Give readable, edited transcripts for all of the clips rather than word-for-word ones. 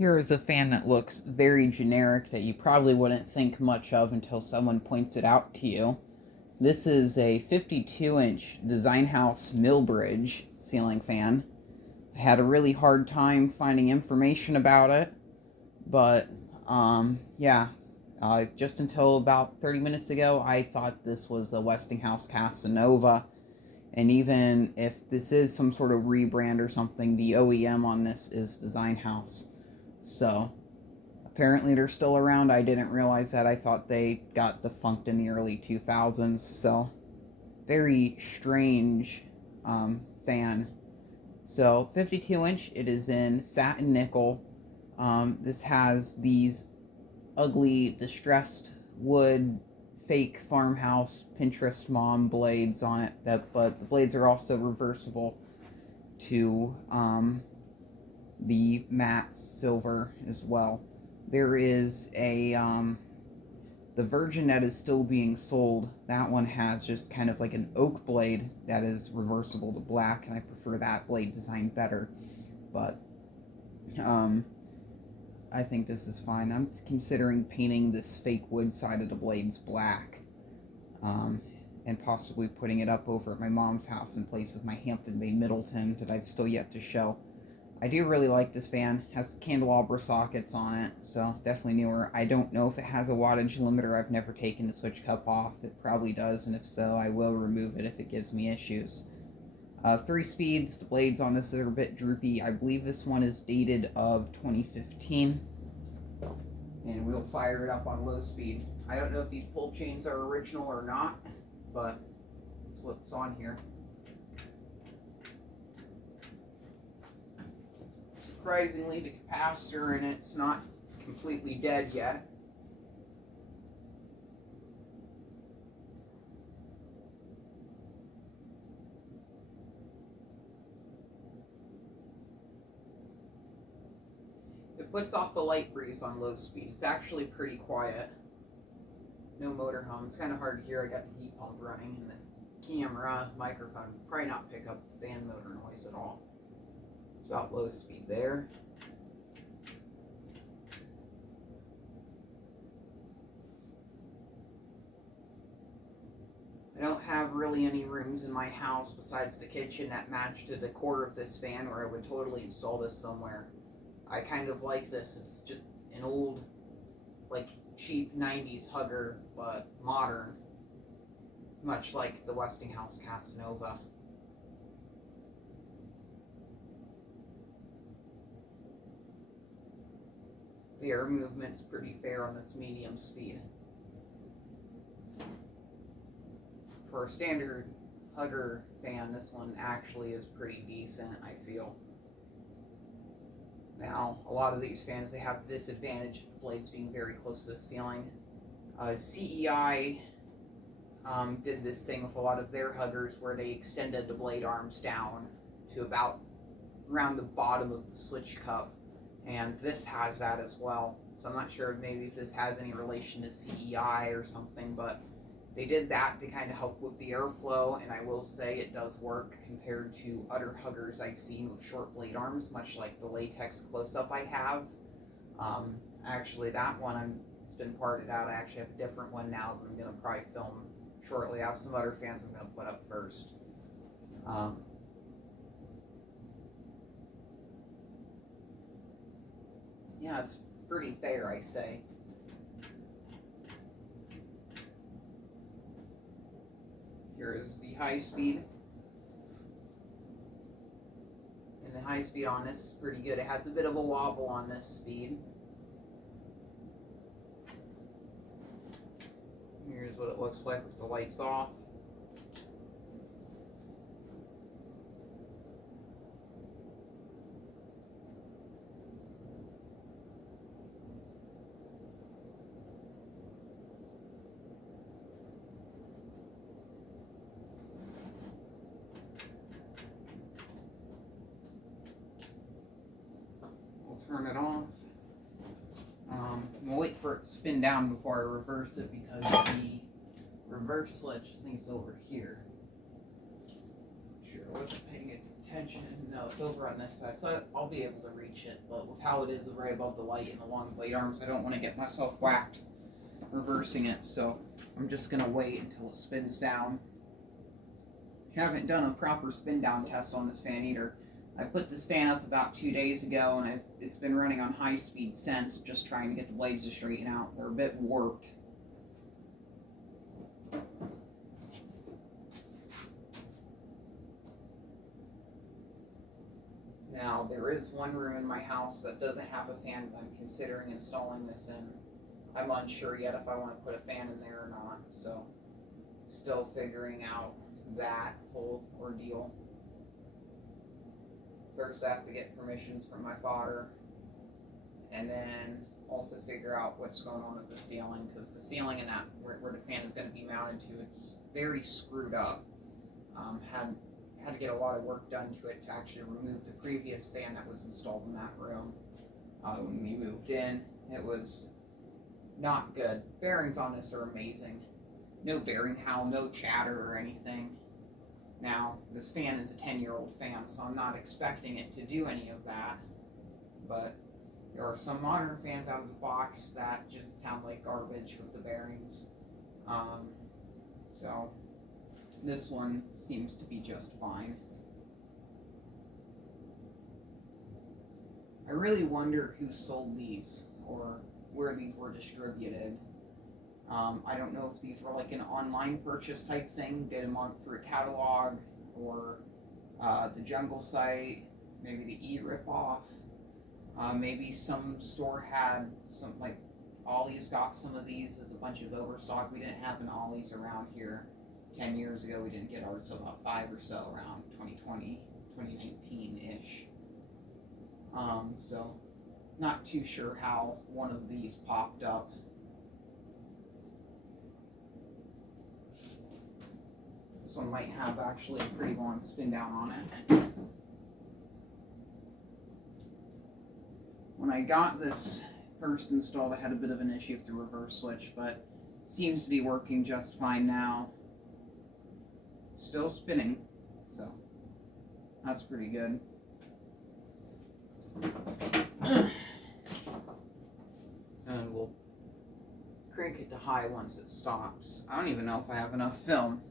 Here is a fan that looks very generic that you probably wouldn't think much of until someone points it out to you. This is a 52-inch House Millbrodge ceiling fan. I had a really hard time finding information about it, but just until about 30 minutes ago, I thought this was the Westinghouse Casanova. And even if this is some sort of rebrand or something, the OEM on this is Design House. So, apparently they're still around. I didn't realize that. I thought they got defunct in the early 2000s. So, very strange fan. So, 52-inch. It is in satin nickel. This has these ugly, distressed wood, fake farmhouse Pinterest mom blades on it. But the blades are also reversible to the matte silver as well. There is a the version that is still being sold. That one has just kind of like an oak blade that is reversible to black, and I prefer that blade design better. But I think this is fine. I'm considering painting this fake wood side of the blades black, and possibly putting it up over at my mom's house in place of my Hampton Bay Middleton that I've still yet to show. I do really like this fan. It has candelabra sockets on it, so definitely newer. I don't know if it has a wattage limiter. I've never taken the switch cup off. It probably does, and if so, I will remove it if it gives me issues. 3 speeds. The blades on this are a bit droopy. I believe this one is dated of 2015. And we'll fire it up on low speed. I don't know if these pull chains are original or not, but that's what's on here. Surprisingly, the capacitor in it's not completely dead yet. It puts off the light breeze on low speed. It's actually pretty quiet. No motor hum. It's kind of hard to hear. I got the heat pump running, and the camera, microphone probably not pick up the fan motor noise at all. It's about low speed there. I don't have really any rooms in my house besides the kitchen that match the decor of this fan, or I would totally install this somewhere. I kind of like this. It's just an old, like, cheap 90s hugger, but modern. Much like the Westinghouse Casanova. The air movement's pretty fair on this medium speed. For a standard hugger fan, this one actually is pretty decent, I feel. Now, a lot of these fans, they have the disadvantage of the blades being very close to the ceiling. CEI did this thing with a lot of their huggers where they extended the blade arms down to about around the bottom of the switch cup, and this has that as well. So I'm not sure maybe if this has any relation to CEI or something, but they did that to kind of help with the airflow, and I will say it does work compared to other huggers I've seen with short blade arms, much like the latex close-up I have. Actually, that one, it's been parted out. I actually have a different one now that I'm going to probably film shortly. I have some other fans I'm going to put up first. Yeah, it's pretty fair, I say. Here is the high speed. And the high speed on this is pretty good. It has a bit of a wobble on this speed. Here's what it looks like with the lights off. Turn it off. We'll wait for it to spin down before I reverse it because the reverse switch, I think it's over here. Sure, I wasn't paying tension. No, it's over on this side, so I'll be able to reach it. But with how it is right above the light and the long blade arms, I don't want to get myself whacked reversing it. So I'm just going to wait until it spins down. Haven't done a proper spin down test on this fan either. I put this fan up about 2 days ago, and it's been running on high speed since, just trying to get the blades to straighten out. They're a bit warped. Now, there is one room in my house that doesn't have a fan, but I'm considering installing this in. I'm unsure yet if I want to put a fan in there or not, so still figuring out that whole ordeal. First, I have to get permissions from my father, and then also figure out what's going on with the ceiling, because the ceiling in that where the fan is going to be mounted to, it's very screwed up. Had to get a lot of work done to it to actually remove the previous fan that was installed in that room. When we moved in, it was not good. Bearings on this are amazing. No bearing howl, no chatter or anything. Now, this fan is a 10-year-old fan, so I'm not expecting it to do any of that. But there are some modern fans out of the box that just sound like garbage with the bearings. So this one seems to be just fine. I really wonder who sold these or where these were distributed. I don't know if these were like an online purchase type thing, get them on through a catalog, or the Jungle site, maybe the E-Ripoff. Maybe some store had some, like Ollie's got some of these as a bunch of overstock. We didn't have an Ollie's around here 10 years ago. We didn't get ours till about 5 or so, around 2020, 2019-ish. So not too sure how one of these popped up. This one might have actually a pretty long spin down on it. When I got this first installed, I had a bit of an issue with the reverse switch, but seems to be working just fine now. Still spinning, so that's pretty good. And we'll crank it to high once it stops. I don't even know if I have enough film.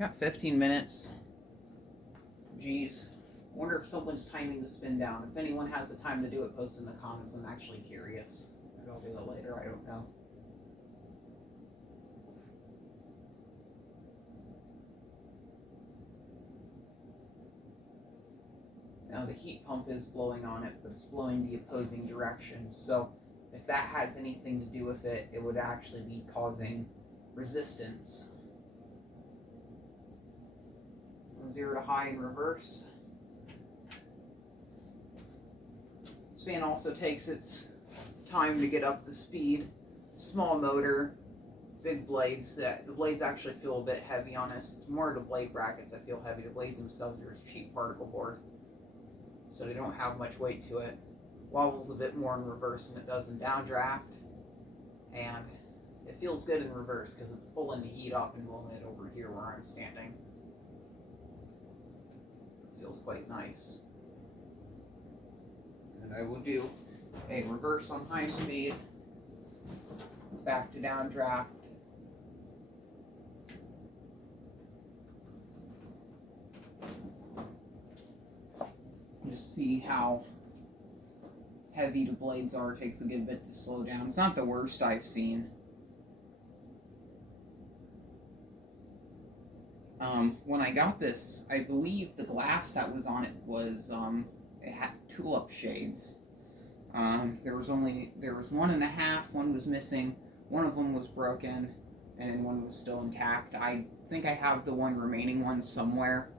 Got 15 minutes. Jeez. I wonder if someone's timing the spin down. If anyone has the time to do it, post in the comments. I'm actually curious. Maybe I'll do it later. I don't know. Now the heat pump is blowing on it, but it's blowing the opposing direction. So if that has anything to do with it, it would actually be causing resistance. 0 to high in reverse. This fan also takes its time to get up to speed. Small motor, big blades. The blades actually feel a bit heavy on this. It's more the blade brackets that feel heavy. The blades themselves are just cheap particle board, so they don't have much weight to it. Wobbles a bit more in reverse than it does in downdraft, and it feels good in reverse because it's pulling the heat up and blowing it over here where I'm standing. Feels quite nice. And I will do a reverse on high speed, back to downdraft. Just see how heavy the blades are. It takes a good bit to slow down. It's not the worst I've seen. When I got this, I believe the glass that was on it was, it had tulip shades. There was 1.5, one was missing, one of them was broken, and one was still intact. I think I have the one remaining one somewhere.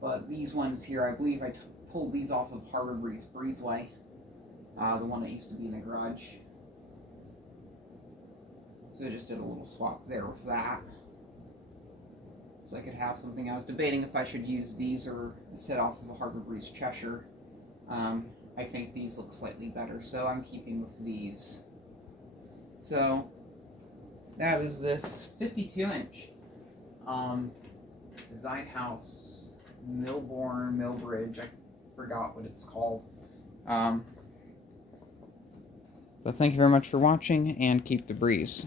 But these ones here, I believe I pulled these off of Harbor Breezeway, the one that used to be in the garage. So I just did a little swap there with that, so I could have something. I was debating if I should use these or set off of a Harbor Breeze Cheshire. I think these look slightly better, so I'm keeping with these. So that is this 52-inch. Design House Millbrodge. I forgot what it's called. But thank you very much for watching, and keep the breeze.